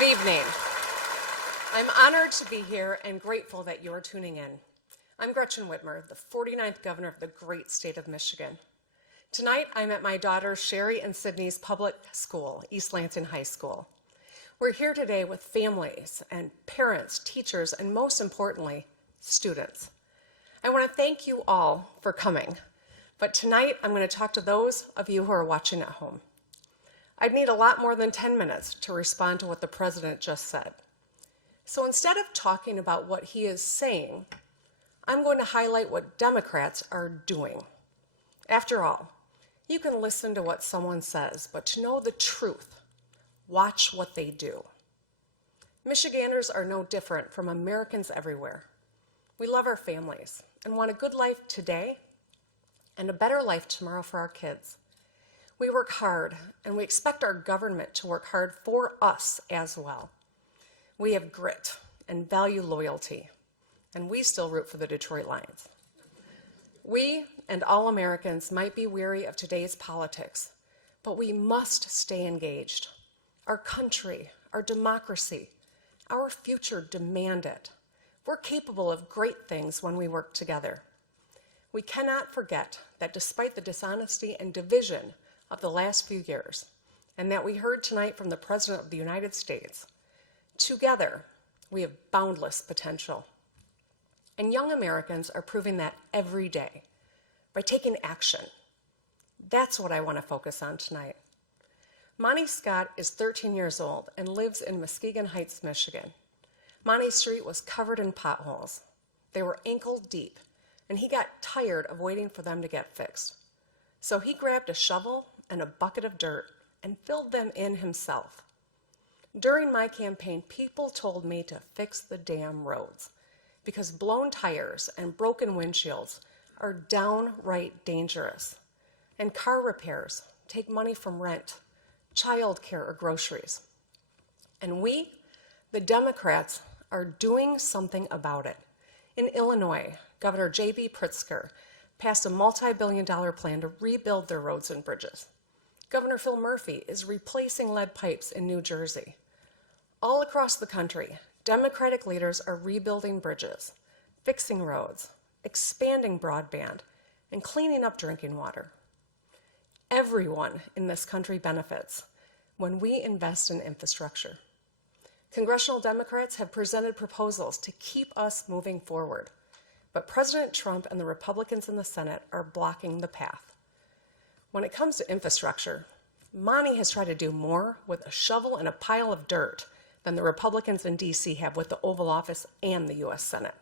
Good evening. I'm honored to be here and grateful that you're tuning in. I'm Gretchen Whitmer, the 49th governor of the great state of Michigan. Tonight, I'm at my daughters Sherry and Sydney's public school, East Lansing High School. We're here today with families and parents, teachers, and most importantly, students. I want to thank you all for coming, but tonight I'm going to talk to those of you who are watching at home. I'd need a lot more than 10 minutes to respond to what the president just said. So instead of talking about what he is saying, I'm going to highlight what Democrats are doing. After all, you can listen to what someone says, but to know the truth, watch what they do. Michiganders are no different from Americans everywhere. We love our families and want a good life today and a better life tomorrow for our kids. We work hard, and we expect our government to work hard for us as well. We have grit and value loyalty, and we still root for the Detroit Lions. We and all Americans might be weary of today's politics, but we must stay engaged. Our country, our democracy, our future demand it. We're capable of great things when we work together. We cannot forget that despite the dishonesty and division of the last few years, and that we heard tonight from the President of the United States, together we have boundless potential. And young Americans are proving that every day by taking action. That's what I want to focus on tonight. Monty Scott is 13 years old and lives in Muskegon Heights, Michigan. Monty Street was covered in potholes. They were ankle deep, and he got tired of waiting for them to get fixed. So he grabbed a shovel and a bucket of dirt and filled them in himself. During my campaign, people told me to fix the damn roads because blown tires and broken windshields are downright dangerous. And car repairs take money from rent, childcare, or groceries. And we, the Democrats, are doing something about it. In Illinois, Governor J.B. Pritzker passed a multi-billion-dollar plan to rebuild their roads and bridges. Governor Phil Murphy is replacing lead pipes in New Jersey. All across the country, Democratic leaders are rebuilding bridges, fixing roads, expanding broadband, and cleaning up drinking water. Everyone in this country benefits when we invest in infrastructure. Congressional Democrats have presented proposals to keep us moving forward, but President Trump and the Republicans in the Senate are blocking the path. When it comes to infrastructure, Monty has tried to do more with a shovel and a pile of dirt than the Republicans in D.C. have with the Oval Office and the U.S. Senate.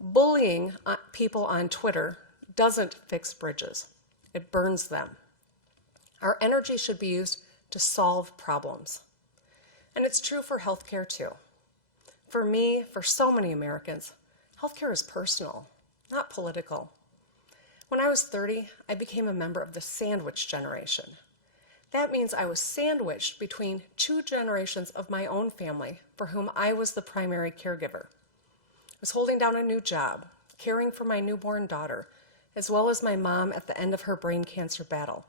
Bullying people on Twitter doesn't fix bridges. It burns them. Our energy should be used to solve problems. And it's true for healthcare too. For me, for so many Americans, healthcare is personal, not political. When I was 30, I became a member of the sandwich generation. That means I was sandwiched between two generations of my own family for whom I was the primary caregiver. I was holding down a new job, caring for my newborn daughter, as well as my mom at the end of her brain cancer battle.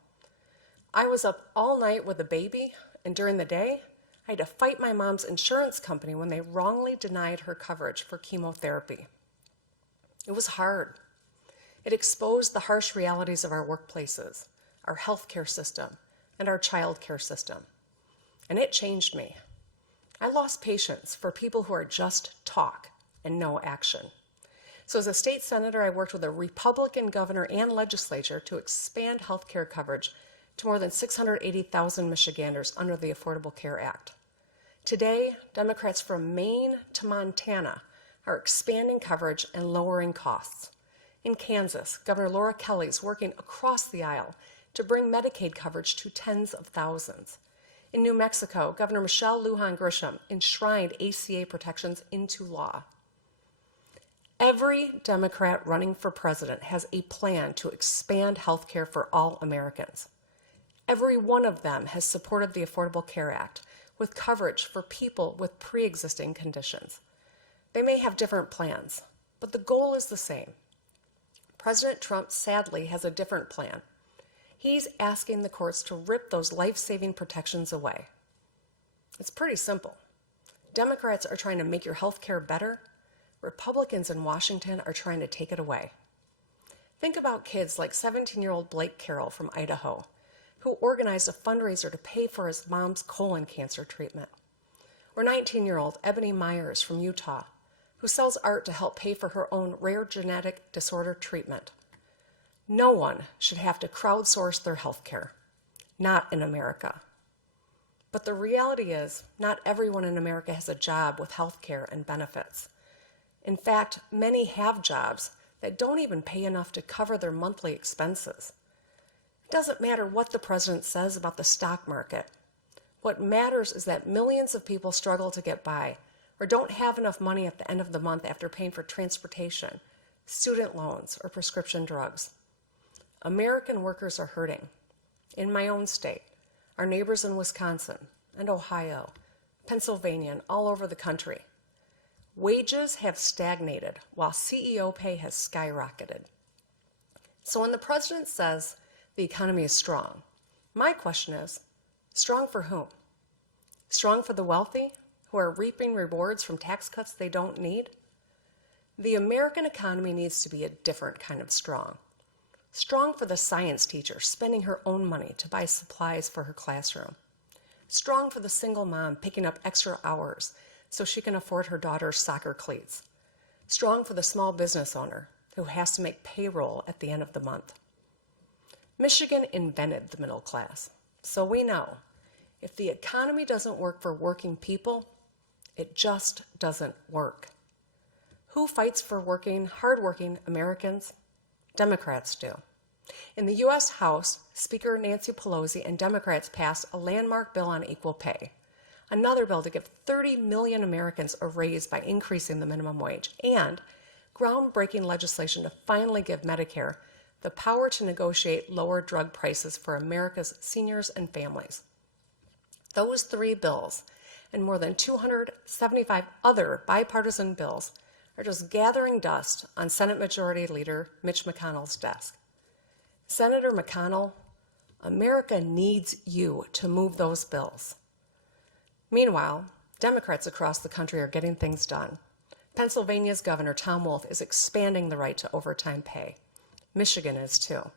I was up all night with a baby, and during the day, I had to fight my mom's insurance company when they wrongly denied her coverage for chemotherapy. It was hard. It exposed the harsh realities of our workplaces, our healthcare system, and our childcare system. And it changed me. I lost patience for people who are just talk and no action. So as a state senator, I worked with a Republican governor and legislature to expand healthcare coverage to more than 680,000 Michiganders under the Affordable Care Act. Today, Democrats from Maine to Montana are expanding coverage and lowering costs. In Kansas, Governor Laura Kelly is working across the aisle to bring Medicaid coverage to tens of thousands. In New Mexico, Governor Michelle Lujan Grisham enshrined ACA protections into law. Every Democrat running for president has a plan to expand health care for all Americans. Every one of them has supported the Affordable Care Act with coverage for people with pre-existing conditions. They may have different plans, but the goal is the same. President Trump sadly has a different plan. He's asking the courts to rip those life-saving protections away. It's pretty simple. Democrats are trying to make your health care better. Republicans in Washington are trying to take it away. Think about kids like 17-year-old Blake Carroll from Idaho, who organized a fundraiser to pay for his mom's colon cancer treatment. Or 19-year-old Ebony Myers from Utah, who sells art to help pay for her own rare genetic disorder treatment. No one should have to crowdsource their health care. Not in America. But the reality is, not everyone in America has a job with health care and benefits. In fact, many have jobs that don't even pay enough to cover their monthly expenses. It doesn't matter what the president says about the stock market. What matters is that millions of people struggle to get by or don't have enough money at the end of the month after paying for transportation, student loans, or prescription drugs. American workers are hurting. In my own state, our neighbors in Wisconsin and Ohio, Pennsylvania, and all over the country. Wages have stagnated while CEO pay has skyrocketed. So when the president says the economy is strong, my question is, strong for whom? Strong for the wealthy who are reaping rewards from tax cuts they don't need? The American economy needs to be a different kind of strong. Strong for the science teacher spending her own money to buy supplies for her classroom. Strong for the single mom picking up extra hours so she can afford her daughter's soccer cleats. Strong for the small business owner who has to make payroll at the end of the month. Michigan invented the middle class, so we know if the economy doesn't work for working people, it just doesn't work. Who fights for hardworking Americans? Democrats do. In the U.S. House, Speaker Nancy Pelosi and Democrats passed a landmark bill on equal pay, another bill to give 30 million Americans a raise by increasing the minimum wage, and groundbreaking legislation to finally give Medicare the power to negotiate lower drug prices for America's seniors and families. Those three bills and more than 275 other bipartisan bills are just gathering dust on Senate Majority Leader Mitch McConnell's desk. Senator McConnell, America needs you to move those bills. Meanwhile, Democrats across the country are getting things done. Pennsylvania's Governor Tom Wolf is expanding the right to overtime pay. Michigan is too.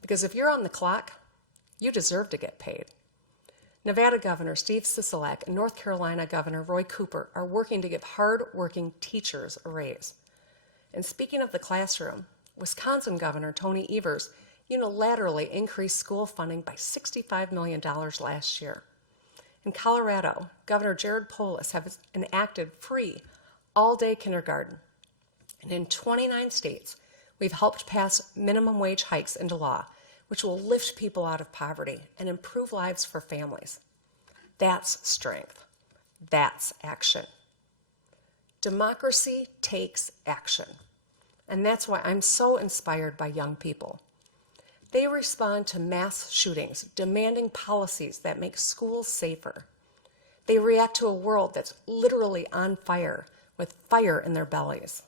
Because if you're on the clock, you deserve to get paid. Nevada Governor Steve Sisolak and North Carolina Governor Roy Cooper are working to give hard-working teachers a raise. And speaking of the classroom, Wisconsin Governor Tony Evers unilaterally increased school funding by $65 million last year. In Colorado, Governor Jared Polis has enacted free all-day kindergarten. And in 29 states, we've helped pass minimum wage hikes into law, which will lift people out of poverty and improve lives for families. That's strength. That's action. Democracy takes action. And that's why I'm so inspired by young people. They respond to mass shootings, demanding policies that make schools safer. They react to a world that's literally on fire, with fire in their bellies,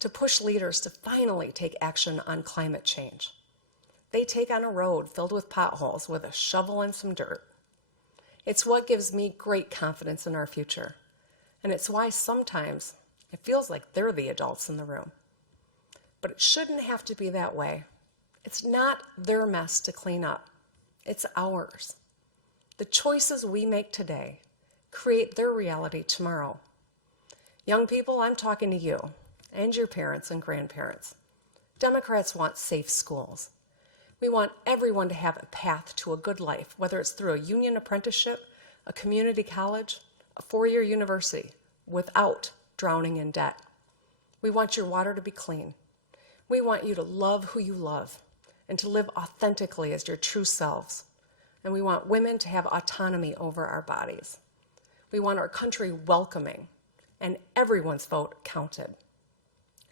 to push leaders to finally take action on climate change. They take on a road filled with potholes with a shovel and some dirt. It's what gives me great confidence in our future. And it's why sometimes it feels like they're the adults in the room. But it shouldn't have to be that way. It's not their mess to clean up. It's ours. The choices we make today create their reality tomorrow. Young people, I'm talking to you and your parents and grandparents. Democrats want safe schools. We want everyone to have a path to a good life, whether it's through a union apprenticeship, a community college, a four-year university, without drowning in debt. We want your water to be clean. We want you to love who you love and to live authentically as your true selves. And we want women to have autonomy over our bodies. We want our country welcoming, and everyone's vote counted.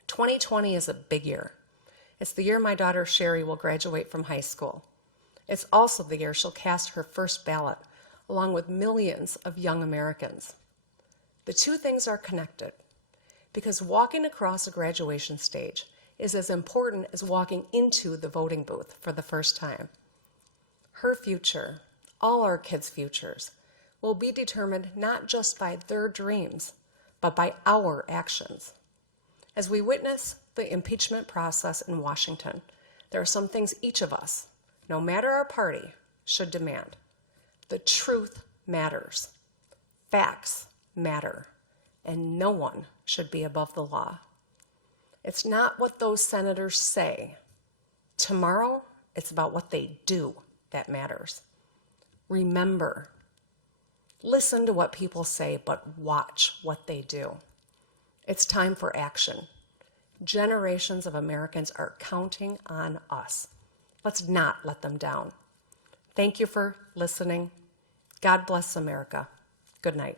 2020 is a big year. It's the year my daughter Sherry will graduate from high school. It's also the year she'll cast her first ballot, along with millions of young Americans. The two things are connected, because walking across a graduation stage is as important as walking into the voting booth for the first time. Her future, all our kids' futures, will be determined not just by their dreams, but by our actions. As we witness the impeachment process in Washington, there are some things each of us, no matter our party, should demand. The truth matters. Facts matter. And no one should be above the law. It's not what those senators say. Tomorrow, it's about what they do that matters. Remember, listen to what people say, but watch what they do. It's time for action. Generations of Americans are counting on us. Let's not let them down. Thank you for listening. God bless America. Good night.